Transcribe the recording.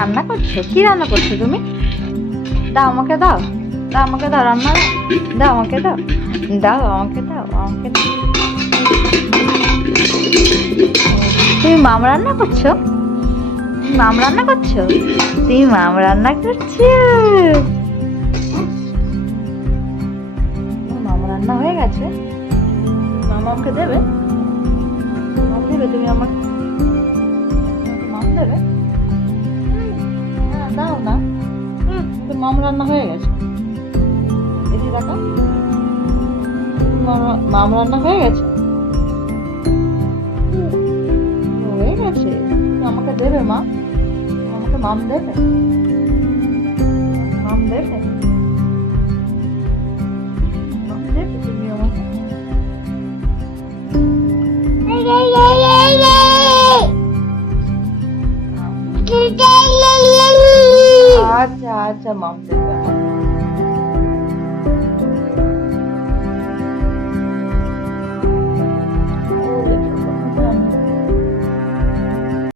রান্না করছো? কি রান্না করছো তুমি? দাও আমাকে দাও, দাও আমাকে দাও, রান্না দাও আমাকে দাও, দাও আমাকে দাও, আমাকে দাও। তুমি মাম রান্না করছো? তুমি মাম রান্না করছো? তুমি মাম রান্না করছো? মাম রান্না হয়ে গেছে? মাম আমাকে দেবে? মাম দেবে তুমি আমাকে? মাম দেবে? হ্যাঁ দাও না। তো মাম রান্না হয়ে গেছে। এটি দেখো, মাম রান্না হয়ে গেছে। হয়ে গেছে, তুমি আমাকে দেবে মা? আমাকে মাম দেবে? মাম দেবে? মাম দেবে তুমি আমাকে? আচ্ছা আচ্ছা, মাম দেবে আমাকে।